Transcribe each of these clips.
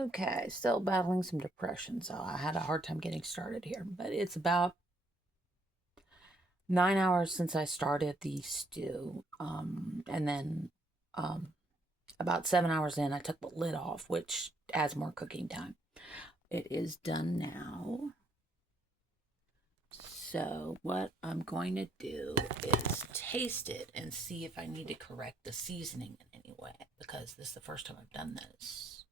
Okay, still battling some depression, so I had a hard time getting started here. But it's about 9 hours since I started the stew. And then about 7 hours in, I took the lid off, which adds more cooking time. It is done now. So what I'm going to do is taste it and see if I need to correct the seasoning in any way, because this is the first time I've done this.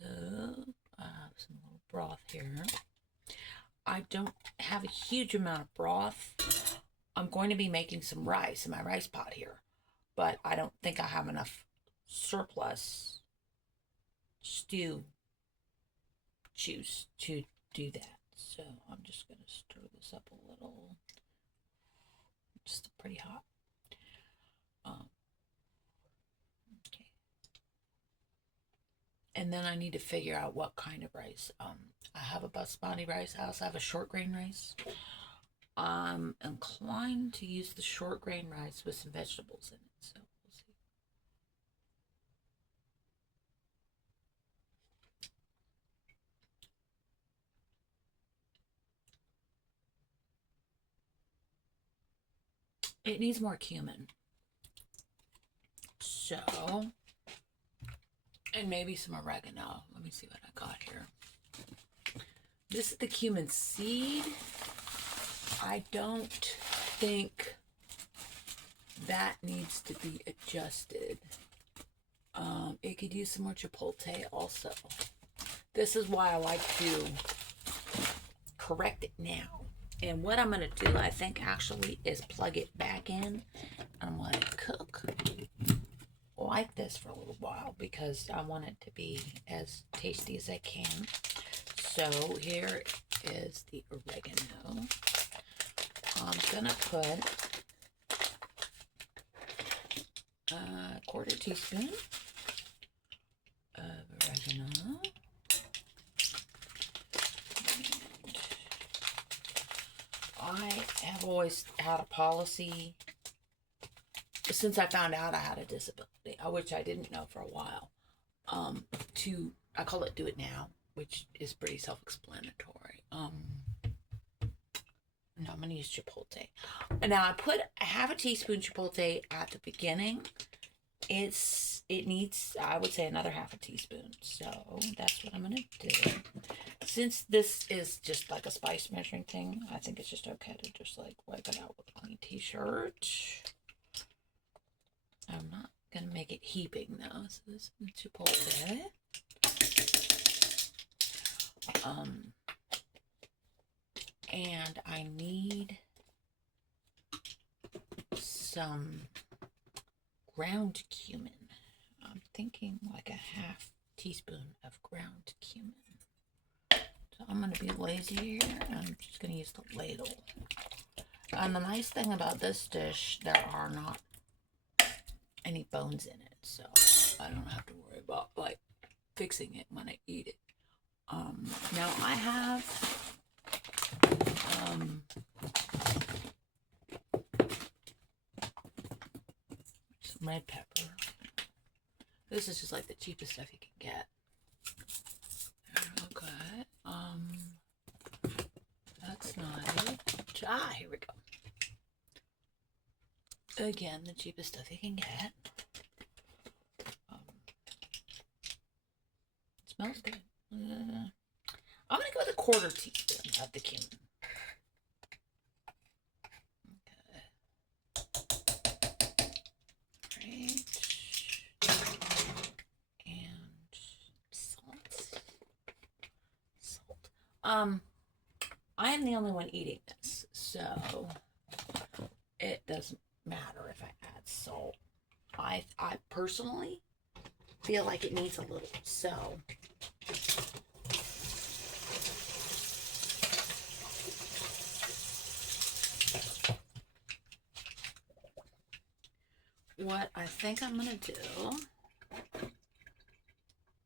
So I have some little broth here. I don't have a huge amount of broth. I'm going to be making some rice in my rice pot here, but I don't think I have enough surplus stew juice to do that. So I'm just going to stir this up a little. Just pretty hot. Okay. And then I need to figure out what kind of rice. I have a basmati rice. I also have a short grain rice. I'm inclined to use the short grain rice with some vegetables in it. So we'll see. It needs more cumin. So, and maybe some oregano. Let me see what I got here. This is the cumin seed. I don't think that needs to be adjusted. It could use some more chipotle also. This is why I like to correct it now. And what I'm going to do, I think, actually, is plug it back in. I'm going to cook like this for a little while because I want it to be as tasty as I can. So here is the oregano. I'm going to put a quarter teaspoon of oregano. I have always had a policy since I found out I had a disability, which I didn't know for a while. I call it do it now, which is pretty self-explanatory. No, I'm gonna use chipotle. Now I have a teaspoon chipotle at the beginning. It needs, I would say, another half a teaspoon. So that's what I'm gonna do. Since this is just like a spice measuring thing, I think it's just okay to just like wipe it out with a clean t-shirt. I'm not gonna make it heaping though. So this is chipotle. And I need some ground cumin. I'm thinking like a half teaspoon of ground cumin. So I'm going to be lazy here. I'm just going to use the ladle. And the nice thing about this dish, there are not any bones in it. So I don't have to worry about like fixing it when I eat it. Now I have some red pepper. This is just like the cheapest stuff you can get. Okay. That's not it. Here we go. Again, the cheapest stuff you can get. It smells good. I'm gonna go with a quarter teaspoon of the cumin. And salt. I am the only one eating this, so it doesn't matter if I add salt. I personally feel like it needs a little, so what I think I'm gonna do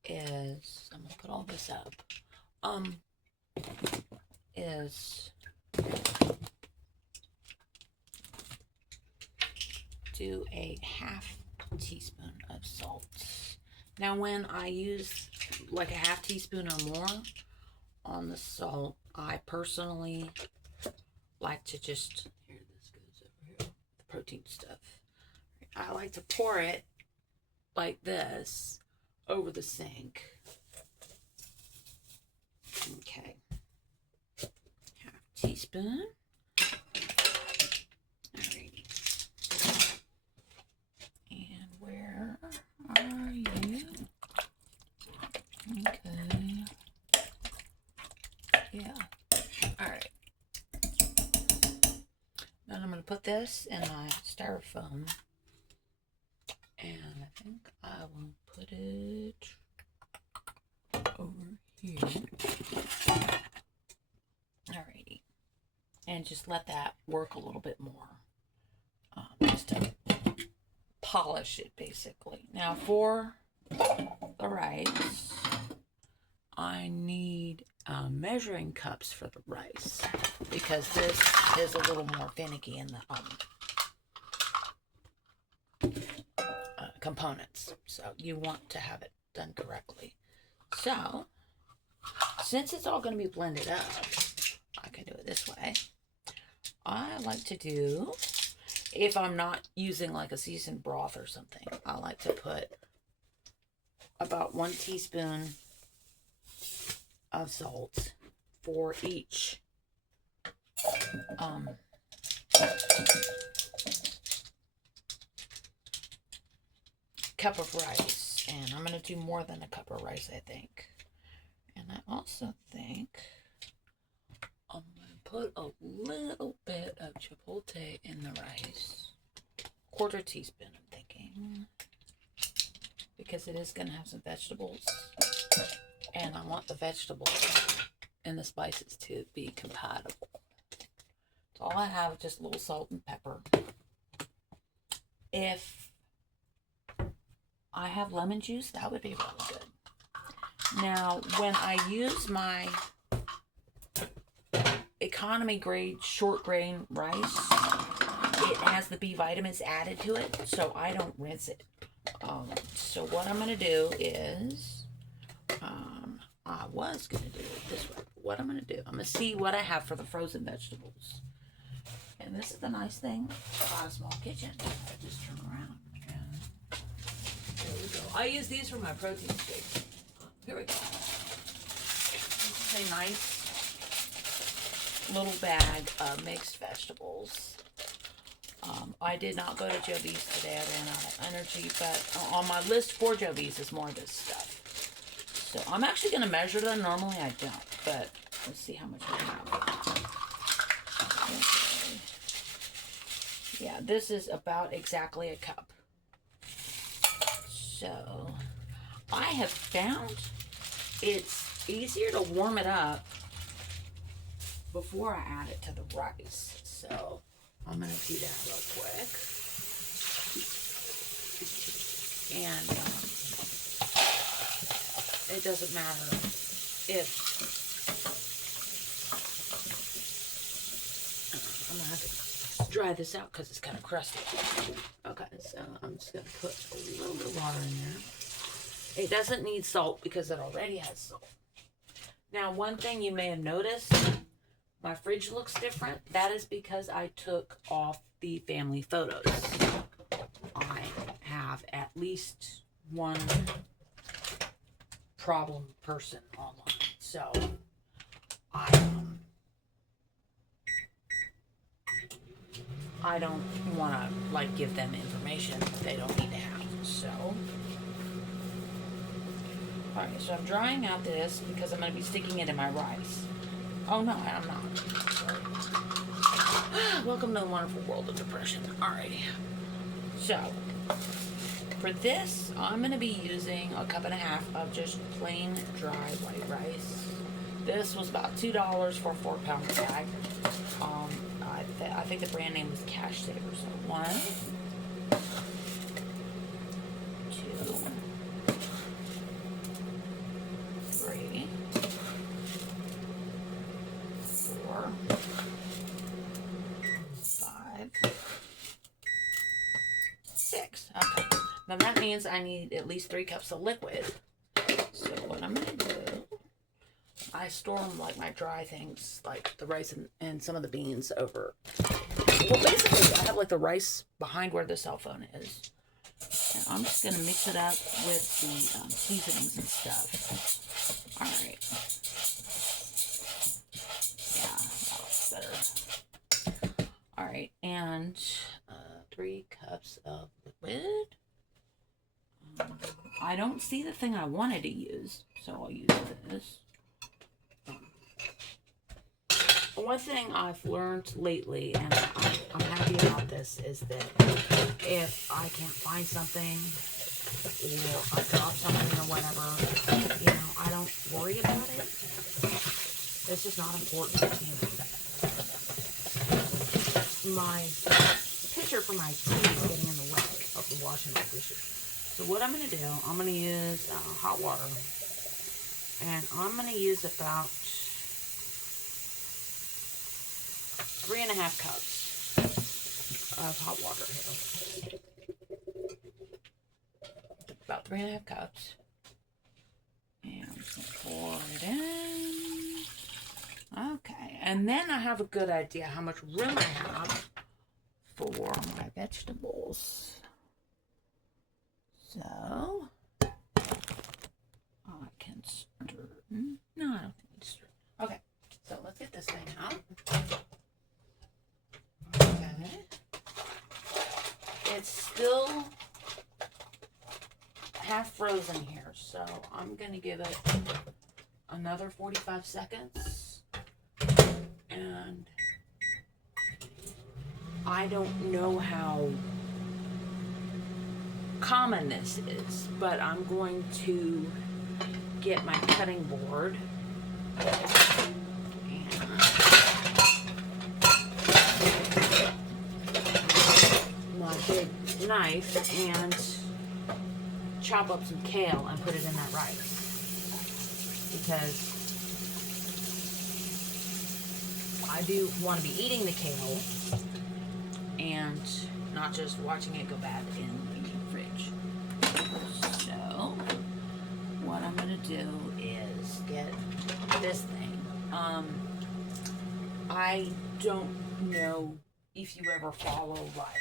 is I'm gonna put all this up. Is do a half teaspoon of salt Now when I use like a half teaspoon or more on the salt, I personally like to just, here this goes over here, the protein stuff. I like to pour it like this over the sink. Okay. Half teaspoon. Alrighty. And where are you? Okay. Yeah. Alright. Then I'm going to put this in my styrofoam. And I think I will put it over here. Alrighty. And just let that work a little bit more. Just to polish it, basically. Now for the rice, I need measuring cups for the rice, because this is a little more finicky in the components, so you want to have it done correctly. So since it's all going to be blended up, I can do it this way. I like to do, if I'm not using like a seasoned broth or something, I like to put about 1 teaspoon of salt for each cup of rice. And I'm going to do more than a cup of rice, I think. And I also think I'm going to put a little bit of chipotle in the rice. 1/4 teaspoon, I'm thinking. Because it is going to have some vegetables. And I want the vegetables and the spices to be compatible. So all I have is just a little salt and pepper. If I have lemon juice, that would be really good. Now, when I use my economy grade short grain rice, it has the B vitamins added to it, so I don't rinse it. So what I'm going to do is, I was going to do it this way. What I'm going to do, I'm going to see what I have for the frozen vegetables. And this is the nice thing about a small kitchen. I just turn around. And there we go. I use these for my protein shake. Here we go. This is a nice little bag of mixed vegetables. I did not go to Joe Bees today. I ran out of energy, but on my list for Joe Bees is more of this stuff. So I'm actually going to measure them. Normally I don't, but let's see how much I have. Okay. Yeah, this is about exactly a cup. So I have found it's easier to warm it up before I add it to the rice. So I'm going to do that real quick. And it doesn't matter if I'm going to have to dry this out because it's kind of crusty. Okay, so I'm just going to put a little bit of water in there. It doesn't need salt because it already has salt. Now, one thing you may have noticed, my fridge looks different. That is because I took off the family photos. I have at least one problem person online. So I don't want to like give them information they don't need to have. So alright, so I'm drying out this because I'm going to be sticking it in my rice. Oh no, I'm not. Sorry. Welcome to the wonderful world of depression. Alrighty. So for this, I'm going to be using a 1.5 cups of just plain dry white rice. This was about $2 for a 4-pound bag. I think the brand name was Cash Saver. So 1, 2, 3, 4, 5, 6. Okay. Now that means means I need at least 3 cups of liquid. So what I'm going to do, I store them like my dry things, like the rice and some of the beans over. Well, basically, I have like the rice behind where the cell phone is. And I'm just going to mix it up with the seasonings and stuff. All right. Yeah, that looks better. All right, and 3 cups of liquid. I don't see the thing I wanted to use, so I'll use this. One thing I've learned lately, and I'm happy about this, is that if I can't find something or I drop something or whatever, you know, I don't worry about it. It's just not important, you know. My pitcher for my tea is getting in the way of the washing my dishes. So what I'm going to do, I'm going to use hot water. And I'm going to use about 3.5 cups of hot water here. About 3.5 cups. And I'm just going to pour it in. Okay. And then I have a good idea how much room I have for my vegetables. So, I can stir. No, I don't need to stir. Okay. So, let's get this thing out. Okay. It's still half frozen here, so I'm going to give it another 45 seconds. And I don't know how common this is, but I'm going to get my cutting board and my big knife and chop up some kale and put it in that rice, because I do want to be eating the kale and not just watching it go bad in the fridge. So what I'm going to do is get this thing. I don't know if you ever follow like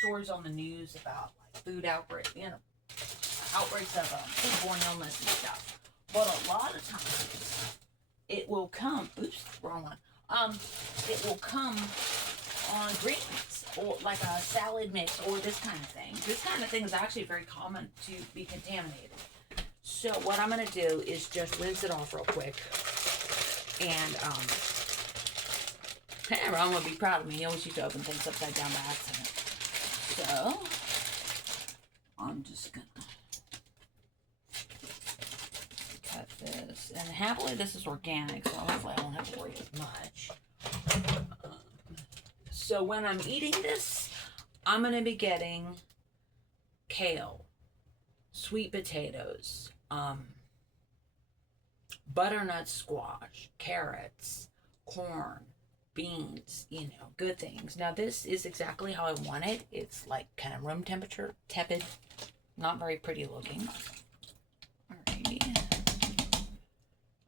stories on the news about like food outbreaks, you know, outbreaks of foodborne illness and stuff. But a lot of times it will come, oops, wrong one. It will come on greens or like a salad mix or this kind of thing. This kind of thing is actually very common to be contaminated. So what I'm going to do is just rinse it off real quick. And Ron would be proud of me. He always used to open things upside down by accident. So I'm just going to cut this. And happily this is organic, so hopefully I won't have to worry as much. So when I'm eating this, I'm going to be getting kale, sweet potatoes, butternut squash, carrots, corn, beans, you know, good things. Now this is exactly how I want it. It's like kind of room temperature, tepid, not very pretty looking. Alrighty.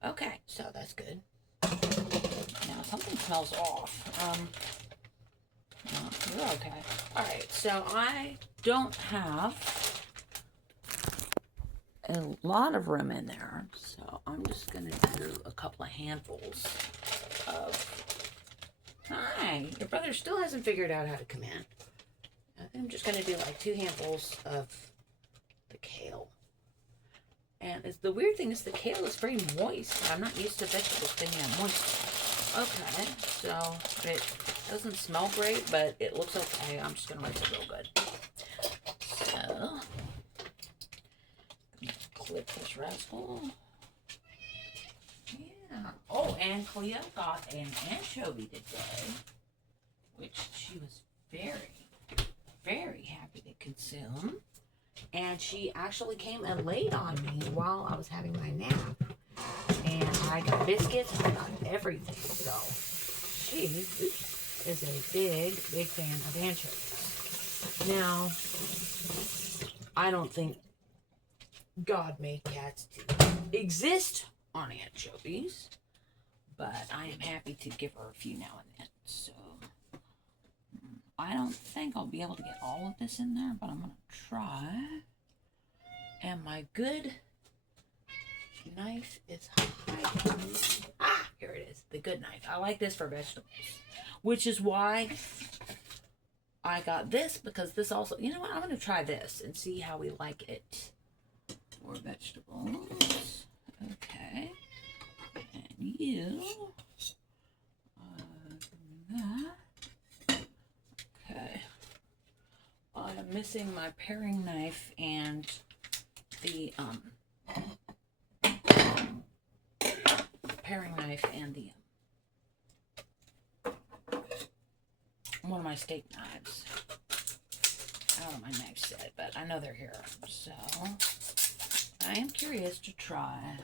Okay, so that's good. Now something smells off. No, you're okay. Alright, so I don't have a lot of room in there, so I'm just going to do a couple of handfuls of... Hi, your brother still hasn't figured out how to come in. I think I'm just going to do like 2 handfuls of the kale. And it's, the weird thing is the kale is very moist. I'm not used to vegetables being that moist. Okay, so it doesn't smell great, but it looks okay. I'm just going to rinse it real good. So, clip this rascal. Yeah. Oh, and Cleo got an anchovy today, which she was very, very happy to consume. And she actually came and laid on me while I was having my nap. And I got biscuits, I got everything. So she is a big, big fan of anchovies. Now, I don't think God made cats to exist on anchovies, but I am happy to give her a few now and then. So I don't think I'll be able to get all of this in there, but I'm going to try. And my good knife is hiding. Ah, here it is. The good knife. I like this for vegetables, which is why I got this, because this also, you know what? I'm going to try this and see how we like it for vegetables. Okay. And you. That. Okay. I'm missing my paring knife and the paring knife and the one of my steak knives. I don't know my knife set, but I know they're here. So I am curious to try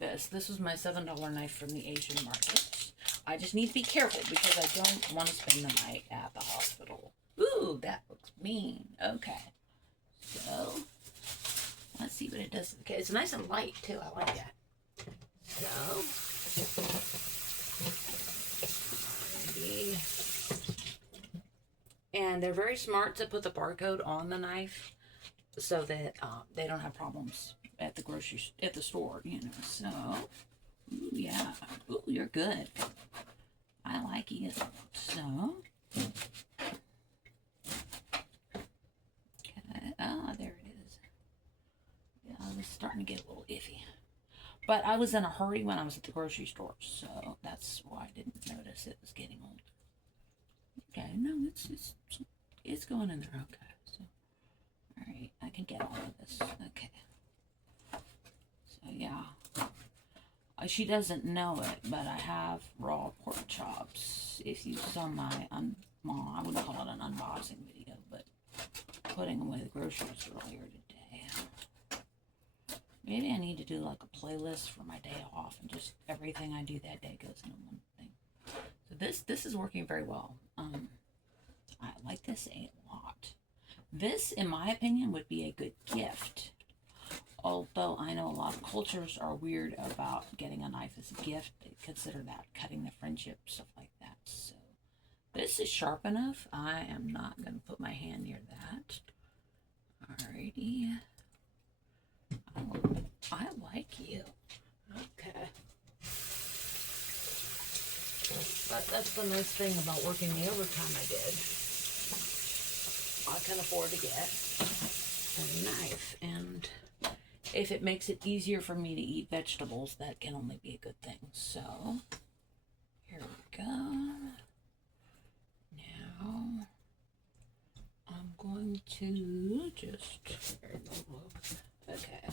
this. This was my $7 knife from the Asian market. I just need to be careful because I don't want to spend the night at the hospital. Ooh, that looks mean. Okay. So let's see what it does. Okay, it's nice and light too. I like that. So and they're very smart to put the barcode on the knife so that they don't have problems at the store, you know. So, ooh, yeah. Ooh, you're good. I like you. So, okay. Ah, there it is. Yeah, I was starting to get a little iffy. But I was in a hurry when I was at the grocery store, so that's why I didn't notice it was getting old. Okay, no, it's going in there. Okay, so all right, I can get all of this. Okay, so yeah, she doesn't know it, but I have raw pork chops. If you saw my well, I wouldn't call it an unboxing video, but putting away the groceries earlier today. Maybe I need to do like a playlist for my day off, and just everything I do that day goes into one thing. So this is working very well. I like this a lot. This, in my opinion, would be a good gift. Although I know a lot of cultures are weird about getting a knife as a gift. They consider that cutting the friendship, stuff like that. So this is sharp enough. I am not going to put my hand near that. Alrighty. I like you. Okay. But that's the nice thing about working the overtime I did. I can afford to get a knife, and if it makes it easier for me to eat vegetables, that can only be a good thing. So, here we go. Now, I'm going to just, okay.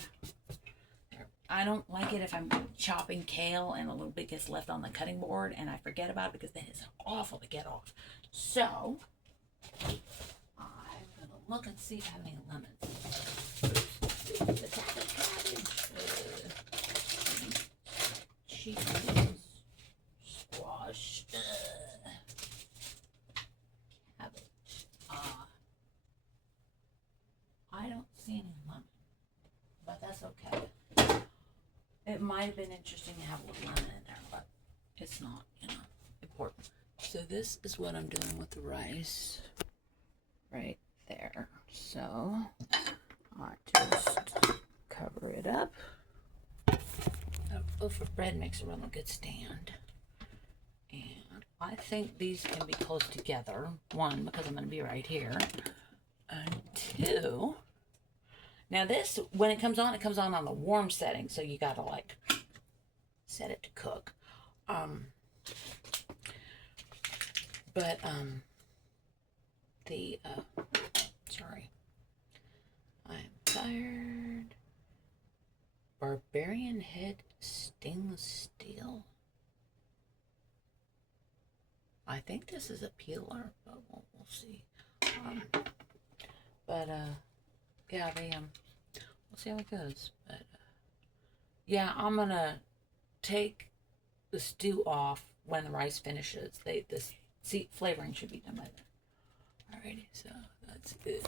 I don't like it if I'm chopping kale and a little bit gets left on the cutting board and I forget about it, because then it's awful to get off. So, I'm going to look and see if I have any lemons. Cheese, squash, cabbage. I don't see any lemon, but that's okay. It might have been interesting to have a little lemon in there, but it's not, you know, important. So this is what I'm doing with the rice right there. So I just cover it up. Loaf of bread makes a really good stand. And I think these can be close together. One, because I'm going to be right here. And two, now this, when it comes on the warm setting, so you gotta like set it to cook. Sorry, I'm tired. Barbarian head stainless steel. I think this is a peeler, but we'll see. Yeah, we'll see how it goes. But yeah, I'm gonna take the stew off when the rice finishes. Flavoring should be done by then. Alrighty, so that's it.